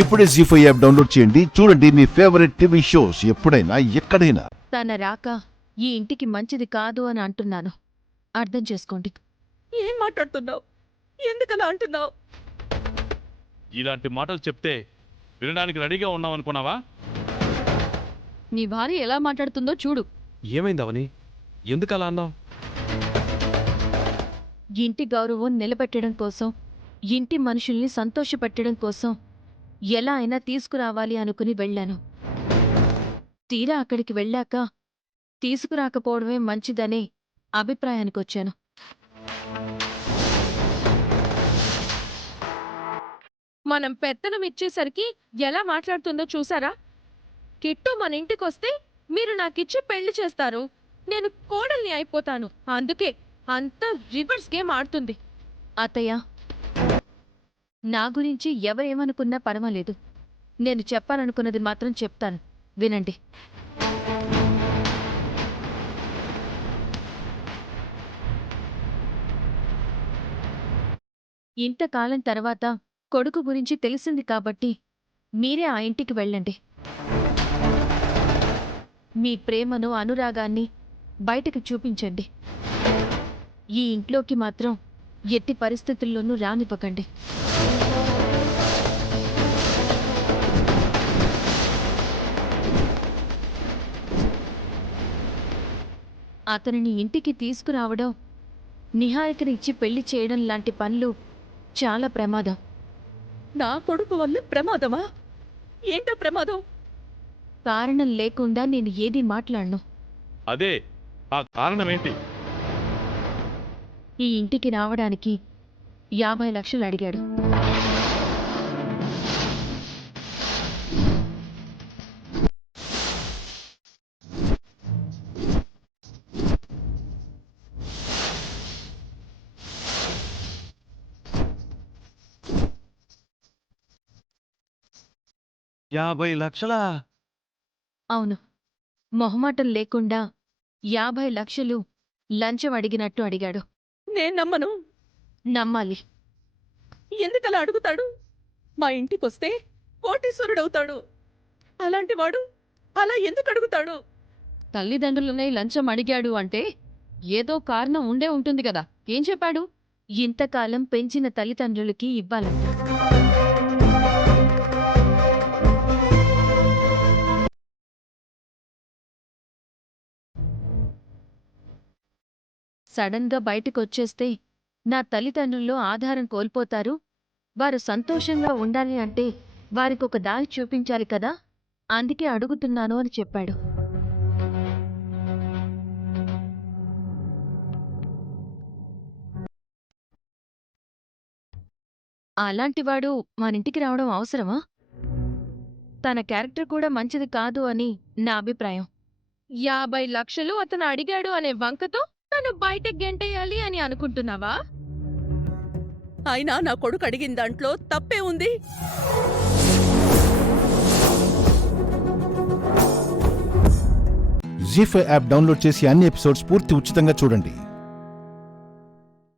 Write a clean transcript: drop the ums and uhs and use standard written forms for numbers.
ఇప్పుడే జీ5 app download చేయండి. చూడండి మీ ఫేవరెట్ టీవీ షోస్ ఎప్పుడైనా ఎక్కడైనా. తన రాక ఈ ఇంటికి మంచిది కాదు అని అంటున్నాను. అర్థం చేసుకోండి. ఏం మాట్లాడుతున్నావు? ఎందుకలా అంటున్నావు? ఇలాంటి మాటలు చెప్తే వినడానికి రెడీగా ఉన్నావనుకున్నావా? నీ భార్య ఎలా మాట్లాడుతుందో చూడు. ఏమైందవని? ఎందుకలా అన్నావు? ఇంటి గౌరవం నిలబెట్టడం కోసం, ఇంటి మనుషుల్ని సంతోషపెట్టడం కోసం ఎలా అయినా తీసుకురావాలి అనుకుని వెళ్ళాను. తీరా అక్కడికి వెళ్ళాక తీసుకురాకపోవడమే మంచిదనే అభిప్రాయానికొచ్చాను. మనం పెత్తనం ఇచ్చేసరికి ఎలా మాట్లాడుతుందో చూసారా? కిట్టు మన ఇంటికొస్తే మీరు నాకిచ్చి పెళ్లి చేస్తారు, నేను కోడల్ని అయిపోతాను. అందుకే అంత రివర్స్ గేమ్ ఆడుతుంది. అత్తయ్య, నా గురించి ఎవరేమనుకున్నా పర్వాలేదు. నేను చెప్పాలనుకున్నది మాత్రం చెప్తాను, వినండి. ఇంతకాలం తర్వాత కొడుకు గురించి తెలిసింది కాబట్టి మీరే ఆ ఇంటికి వెళ్ళండి. మీ ప్రేమను, అనురాగాన్ని బయటకు చూపించండి. ఈ ఇంట్లోకి మాత్రం ఎట్టి పరిస్థితుల్లోనూ రానివ్వకండి. అతనిని ఇంటికి తీసుకురావడం, నిహారికని ఇచ్చి పెళ్లి చేయడం లాంటి పనులు చాలా ప్రమాదం. నా కొడుకు వల్ల ప్రమాదమా? ఏంటో ప్రమాదం? కారణం లేకుండా నేను ఏదీ మాట్లాడను. అదే ఆ కారణమేంటి? ఈ ఇంటికి రావడానికి 50 లక్షలు అడిగాడు. యాభై లక్షలా? అవును, మొహమాటం లేకుండా 50 లక్షలు లంచం అడిగినట్టు అడిగాడు. నేను నమ్మను. నమ్మాలి. ఎందుకలా అడుగుతాడు? మా ఇంటికొస్తే కోటీశ్వరుడవుతాడు. అలాంటి వాడు అలా ఎందుకు అడుగుతాడు? తల్లిదండ్రులనే లంచం అడిగాడు అంటే ఏదో కారణం ఉండే ఉంటుంది కదా. ఏం చెప్పాడు? ఇంతకాలం పెంచిన తల్లిదండ్రులకి ఇవ్వాలంట. సడన్గా బయటకొచ్చేస్తే నా తల్లిదండ్రుల్లో ఆధారం కోల్పోతారు. వారు సంతోషంగా ఉండాలి అంటే వారికొక దారి చూపించాలి కదా, అందుకే అడుగుతున్నాను అని చెప్పాడు. అలాంటివాడు మనింటికి రావడం అవసరమా? తన క్యారెక్టర్ కూడా మంచిది కాదు అని నా అభిప్రాయం. 50 లక్షలు అతను అడిగాడు అనే వంకతో తను బయటకు గెంటేయాలి అని అనుకుంటున్నావా? అయినా నా కొడుకు అడిగిన దాంట్లో తప్పే ఉంది. జీ5 యాప్ డౌన్లోడ్ చేసి అన్ని ఎపిసోడ్స్ పూర్తి ఉచితంగా చూడండి.